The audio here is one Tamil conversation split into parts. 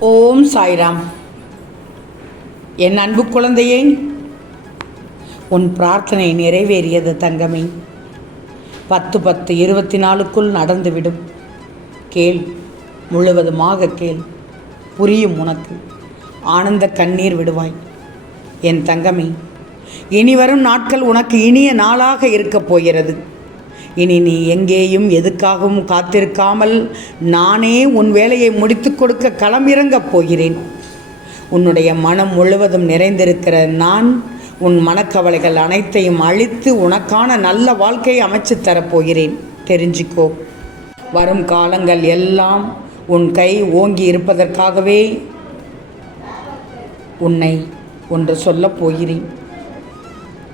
ஓம் சாய்ராம். என் அன்பு குழந்தையே உன் பிரார்த்தனை நிறைவேறியது தங்கமே. பத்து பத்து இருபத்தி நாலுக்குள் நடந்துவிடும். கேள் முழுவதுமாக கேள். புரியும் உனக்கு. ஆனந்த கண்ணீர் விடுவாய். என் தங்கமே இனி வரும் நாட்கள் உனக்கு இனிய நாளாக இருக்கப் போகிறது. இனி நீ எங்கேயும் எதுக்காகவும் காத்திருக்காமல் நானே உன் வேலையை முடித்து கொடுக்க களமிறங்கப் போகிறேன். உன்னுடைய மனம் முழுவதும் நிறைந்திருக்கிற நான் உன் மனக்கவலைகள் அனைத்தையும் அழித்து உனக்கான நல்ல வாழ்க்கையை அமைச்சு தரப்போகிறேன். தெரிஞ்சுக்கோ. வரும் காலங்கள் எல்லாம் உன் கை ஓங்கி இருப்பதற்காகவே உன்னை ஒன்று சொல்லப் போகிறேன்.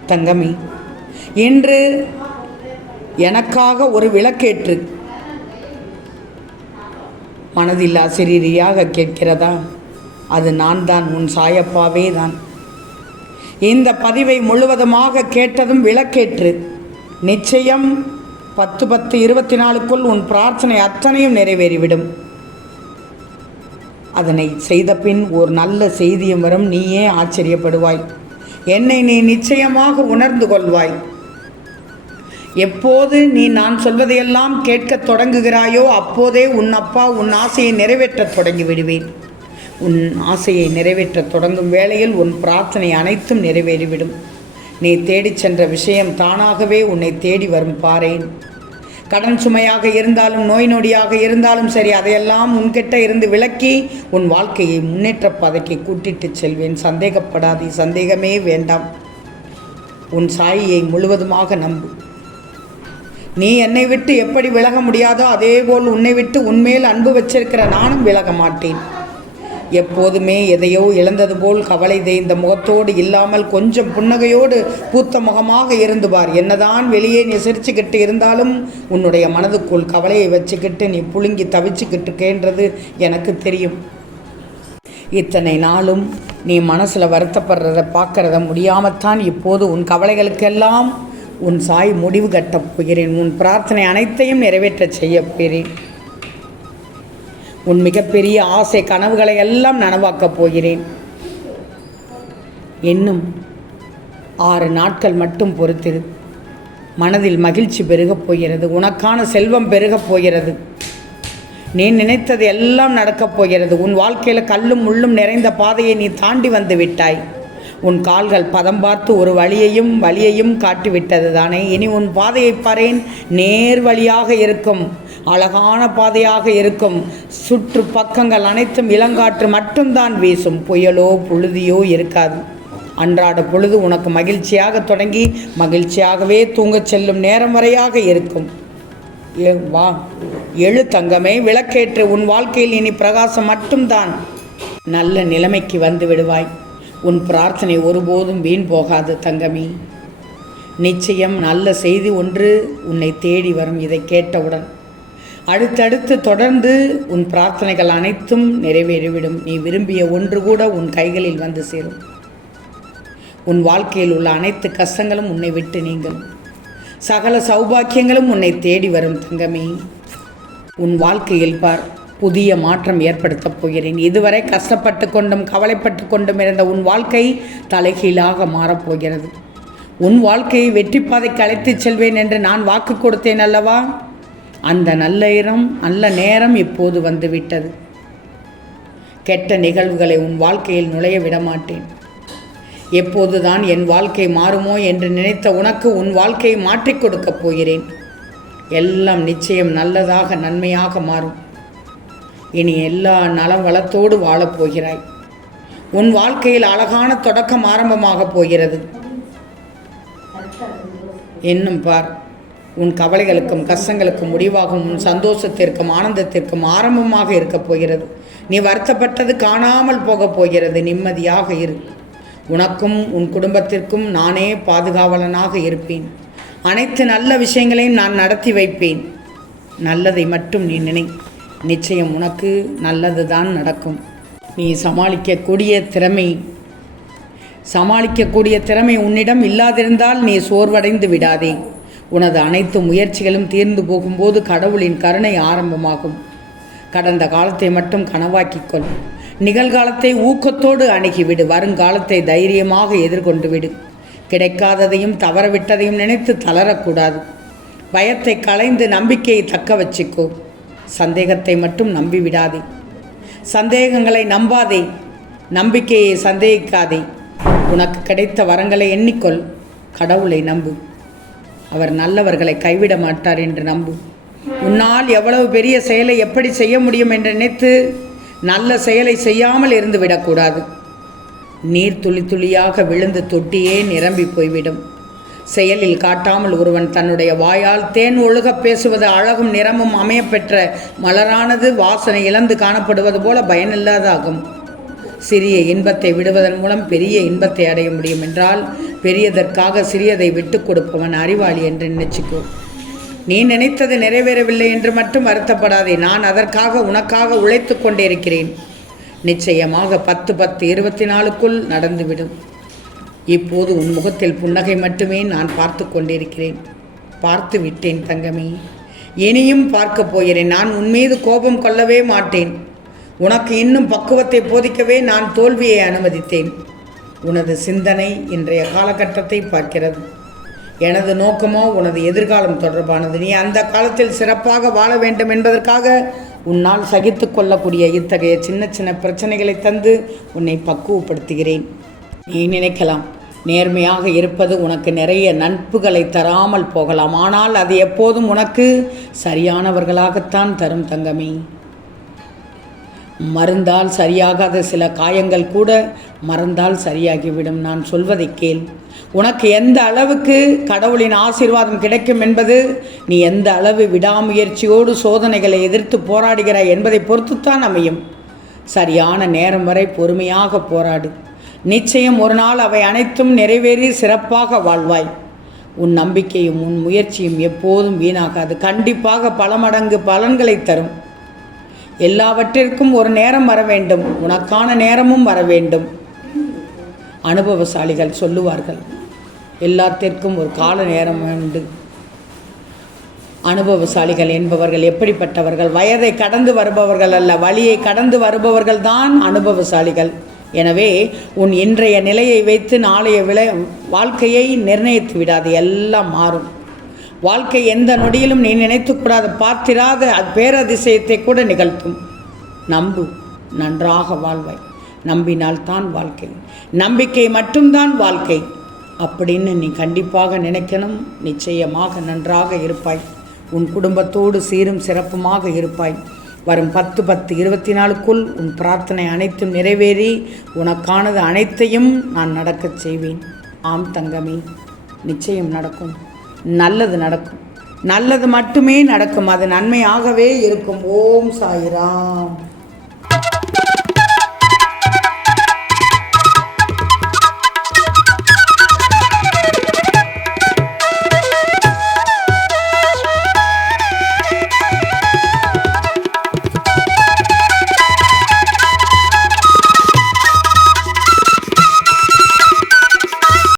தங்கமே இன்று எனக்காக ஒரு விளக்கேற்று. மனதில் ஆசிரியாக கேட்கிறதா? அது நான் தான் உன் சாயப்பாவே தான். இந்த பதிவை முழுவதுமாக கேட்டதும் விளக்கேற்று. நிச்சயம் பத்து பத்து இருபத்தி நாலுக்குள் உன் பிரார்த்தனை அத்தனையும் நிறைவேறிவிடும். அதனை செய்த பின் ஒரு நல்ல செய்தியும் வரும். நீயே ஆச்சரியப்படுவாய். என்னை நீ நிச்சயமாக உணர்ந்து கொள்வாய். எப்போது நீ நான் சொல்வதையெல்லாம் கேட்கத் தொடங்குகிறாயோ அப்போதே உன் அப்பா உன் ஆசையை நிறைவேற்றத் தொடங்கி விடுவேன் உன் ஆசையை நிறைவேற்றத் தொடங்கும் வேளையில் உன் பிரார்த்தனை அனைத்தும் நிறைவேறிவிடும். நீ தேடிச் சென்ற விஷயம் தானாகவே உன்னை தேடி வரும் பாரேன் கடன் சுமையாக இருந்தாலும் நோய் நொடியாக இருந்தாலும் சரி அதையெல்லாம் உன்கிட்ட இருந்து விலக்கி உன் வாழ்க்கையை முன்னேற்ற பாதைக்கு கூட்டிட்டு செல்வேன். சந்தேகப்படாதே சந்தேகமே வேண்டாம். உன் சாயியை முழுவதுமாக நம்பு. நீ என்னை விட்டு எப்படி விலக முடியாதோ அதேபோல் உன்னை விட்டு உன்மேல் அன்பு வச்சிருக்கிற நானும் விலக மாட்டேன். எப்போதுமே எதையோ இழந்தது போல் கவலை தேய்ந்த முகத்தோடு இல்லாமல் கொஞ்சம் புன்னகையோடு பூத்த முகமாக இருந்து பார். என்னதான் வெளியே நீ சிரிச்சுக்கிட்டு இருந்தாலும் உன்னுடைய மனதுக்குள் கவலையை வச்சுக்கிட்டு நீ புழுங்கி தவிச்சுக்கிட்டு கேன்றது எனக்கு தெரியும். இத்தனை நாளும் நீ மனசில் வருத்தப்படுறத பார்க்கறத முடியாமத்தான் இப்போது உன் கவலைகளுக்கெல்லாம் உன் சாய் முடிவு கட்டப் போகிறேன். உன் பிரார்த்தனை அனைத்தையும் நிறைவேற்றச் செய்யப் போகிறேன். உன் மிகப்பெரிய ஆசை கனவுகளை எல்லாம் நனவாக்கப் போகிறேன். இன்னும் ஆறு நாட்கள் மட்டும் பொறுத்திரு. மனதில் மகிழ்ச்சி பெருகப் போகிறது. உனக்கான செல்வம் பெருகப் போகிறது. நீ நினைத்தது எல்லாம் நடக்கப் போகிறது. உன் வாழ்க்கையில் கல்லும் முள்ளும் நிறைந்த பாதையை நீ தாண்டி வந்து விட்டாய். உன் கால்கள் பதம் பார்த்து ஒரு வழியையும் வழியையும் காட்டிவிட்டது தானே. இனி உன் பாதையை பாரேன். நேர் வழியாக இருக்கும். அழகான பாதையாக இருக்கும். சுற்று பக்கங்கள் அனைத்தும் இளங்காற்று மட்டும்தான் வீசும். புயலோ புழுதியோ இருக்காது. அன்றாட பொழுது உனக்கு மகிழ்ச்சியாக தொடங்கி மகிழ்ச்சியாகவே தூங்கச் செல்லும் நேரம் வரையாக இருக்கும். ஏ வா. எழு தங்கமே விளக்கேற்று உன் வாழ்க்கையில் இனி பிரகாசம் மட்டும்தான். நல்ல நிலைமைக்கு வந்து விடுவாய். உன் பிரார்த்தனை ஒருபோதும் வீண் போகாது தங்கமே. நிச்சயம் நல்ல செய்தி ஒன்று உன்னை தேடி வரும் இதை கேட்டவுடன். அடுத்தடுத்து தொடர்ந்து உன் பிரார்த்தனைகள் அனைத்தும் நிறைவேறிவிடும். நீ விரும்பிய ஒன்று கூட உன் கைகளில் வந்து சேரும். உன் வாழ்க்கையில் உள்ள அனைத்து கஷ்டங்களும் உன்னை விட்டு நீங்கள் சகல சௌபாக்கியங்களும் உன்னை தேடி வரும் தங்கமே. உன் வாழ்க்கையில் பார். புதிய மாற்றம் ஏற்படுத்தப் போகிறேன். இதுவரை கஷ்டப்பட்டு கொண்டும் கவலைப்பட்டு கொண்டும் இருந்த உன் வாழ்க்கை தலைகீழாக மாறப்போகிறது உன் வாழ்க்கையை வெற்றி பாதைக்கு அழைத்துச் செல்வேன் என்று நான் வாக்கு கொடுத்தேன் அல்லவா? அந்த நல்ல இடம் நல்ல நேரம் இப்போது வந்துவிட்டது. கெட்ட நிகழ்வுகளை உன் வாழ்க்கையில் நுழைய விட மாட்டேன் எப்போதுதான் என் வாழ்க்கை மாறுமோ என்று நினைத்த உனக்கு உன் வாழ்க்கையை மாற்றிக் கொடுக்கப் போகிறேன். எல்லாம் நிச்சயம் நல்லதாக நன்மையாக மாறும். இனி எல்லா நலம் வளத்தோடு வாழப்போகிறாய் உன் வாழ்க்கையில் அழகான தொடக்கம் ஆரம்பமாகப் போகிறது. இன்னும் பார் உன் கவலைகளுக்கும் கஷ்டங்களுக்கும் முடிவாகும் உன் சந்தோஷத்திற்கும் ஆனந்தத்திற்கும் ஆரம்பமாக இருக்கப் போகிறது. நீ வருத்தப்பட்டது காணாமல் போகப் போகிறது நிம்மதியாக இரு. உனக்கும் உன் குடும்பத்திற்கும் நானே பாதுகாவலனாக இருப்பேன். அனைத்து நல்ல விஷயங்களையும் நான் நடத்தி வைப்பேன். நல்லதை மட்டும் நீ நினை. நிச்சயம் உனக்கு நல்லது தான் நடக்கும். நீ சமாளிக்கக்கூடிய திறமை சமாளிக்கக்கூடிய திறமை உன்னிடம் இல்லாதிருந்தால் நீ சோர்வடைந்து விடாதே. உனது அனைத்து முயற்சிகளும் தீர்ந்து போகும்போது கடவுளின் கருணை ஆரம்பமாகும். கடந்த காலத்தை மட்டும் கனவாக்கிக் கொள். நிகழ்காலத்தை ஊக்கத்தோடு அணுகிவிடு. வருங்காலத்தை தைரியமாக எதிர்கொண்டு விடு. கிடைக்காததையும் தவறவிட்டதையும் நினைத்து தளரக்கூடாது. பயத்தை களைந்து நம்பிக்கையை தக்க வச்சுக்கோ. சந்தேகத்தை மட்டும் நம்பி விடாதே சந்தேகங்களை நம்பாதே. நம்பிக்கையை சந்தேகிக்காதே. உனக்கு கிடைத்த வரங்களை எண்ணிக்கொள். கடவுளை நம்பு. அவர் நல்லவர்களை கைவிட மாட்டார் என்று நம்பு. உன்னால் எவ்வளவு பெரிய செயலை எப்படி செய்ய முடியும் என்று நினைத்து நல்ல செயலை செய்யாமல் இருந்து விடக்கூடாது. நீர் துளி துளியாக விழுந்து தொட்டியே நிரம்பி போய்விடும். செயலில் காட்டாமல் ஒருவன் தன்னுடைய வாயால் தேன் ஒழுகப் பேசுவது அழகும் நிறமும் அமையப்பெற்ற மலரானது வாசனை இழந்து காணப்படுவது போல பயனில்லாதாகும். சிறிய இன்பத்தை விடுவதன் மூலம் பெரிய இன்பத்தை அடைய முடியும் என்றால் பெரியதற்காக சிறியதை விட்டு கொடுப்பவன் அறிவாளி என்று நினைச்சுக்கோ. நீ நினைத்தது நிறைவேறவில்லை என்று மட்டும் வருத்தப்படாதே. நான் அதற்காக உனக்காக உழைத்து கொண்டிருக்கிறேன் நிச்சயமாக பத்து பத்து இருபத்தி நாலுக்குள் நடந்துவிடும். இப்போது உன் முகத்தில் புன்னகை மட்டுமே நான் பார்த்து கொண்டிருக்கிறேன். பார்த்து விட்டேன் தங்கமே. இனியும் பார்க்கப் போகிறேன். நான் உன் மீது கோபம் கொள்ளவே மாட்டேன். உனக்கு இன்னும் பக்குவத்தை போதிக்கவே நான் தோல்வியை அனுமதித்தேன். உனது சிந்தனை இன்றைய காலகட்டத்தை பார்க்கிறது. எனது நோக்கமோ உனது எதிர்காலம் தொடர்பானது. நீ அந்த காலத்தில் சிறப்பாக வாழ வேண்டும் என்பதற்காக உன்னால் சகித்து கொள்ளக்கூடிய இத்தகைய சின்ன சின்ன பிரச்சனைகளை தந்து உன்னை பக்குவப்படுத்துகிறேன். நீ நினைக்கலாம் நேர்மையாக இருப்பது உனக்கு நிறைய நட்புகளை தராமல் போகலாம். ஆனால் அது எப்போதும் உனக்கு சரியானவர்களாகத்தான் தரும் தங்கமே. மருந்தால் சரியாகாத சில காயங்கள் கூட மறந்தால் சரியாகிவிடும். நான் சொல்வதை கேள். உனக்கு எந்த அளவுக்கு கடவுளின் ஆசீர்வாதம் கிடைக்கும் என்பது நீ எந்த அளவு விடாமுயற்சியோடு சோதனைகளை எதிர்த்து போராடுகிறாய் என்பதை பொறுத்துத்தான் அமையும். சரியான நேரம் வரை பொறுமையாக போராடு. நிச்சயம் ஒரு நாள் அவை அனைத்தும் நிறைவேறி சிறப்பாக வாழ்வாய். உன் நம்பிக்கையும் உன் முயற்சியும் எப்போதும் வீணாகாது. கண்டிப்பாக பல மடங்கு பலன்களை தரும். எல்லாவற்றிற்கும் ஒரு நேரம் வர வேண்டும். உனக்கான நேரமும் வர வேண்டும். அனுபவசாலிகள் சொல்லுவார்கள் எல்லாத்திற்கும் ஒரு கால நேரம் உண்டு. அனுபவசாலிகள் என்பவர்கள் எப்படிப்பட்டவர்கள்? வயதை கடந்து வருபவர்கள் அல்ல வழியை கடந்து வருபவர்கள் தான் அனுபவசாலிகள். எனவே உன் இன்றைய நிலையை வைத்து நாளைய விளை வாழ்க்கையை நிர்ணயித்து விடாது எல்லாம் மாறும். வாழ்க்கை எந்த நொடியிலும் நீ நினைத்துக்கூடாது பார்த்திராத அது பேரதிசயத்தை கூட நிகழ்த்தும். நம்பு நன்றாக வாழ்வாய். நம்பினால் தான் வாழ்க்கை. நம்பிக்கை மட்டும்தான் வாழ்க்கை. அப்படின்னு நீ கண்டிப்பாக நினைக்கணும். நிச்சயமாக நன்றாக இருப்பாய். உன் குடும்பத்தோடு சீரும் சிறப்புமாக இருப்பாய். வரும் பத்து பத்து இருபத்தி நாலுக்குள் உன் பிரார்த்தனை அனைத்தும் நிறைவேறி உனக்கானது அனைத்தையும் நான் நடக்கச் செய்வேன். ஆம் தங்கமே நிச்சயம் நடக்கும். நல்லது நடக்கும். நல்லது மட்டுமே நடக்கும். அது நன்மையாகவே இருக்கும். ஓம் சாயிராம்.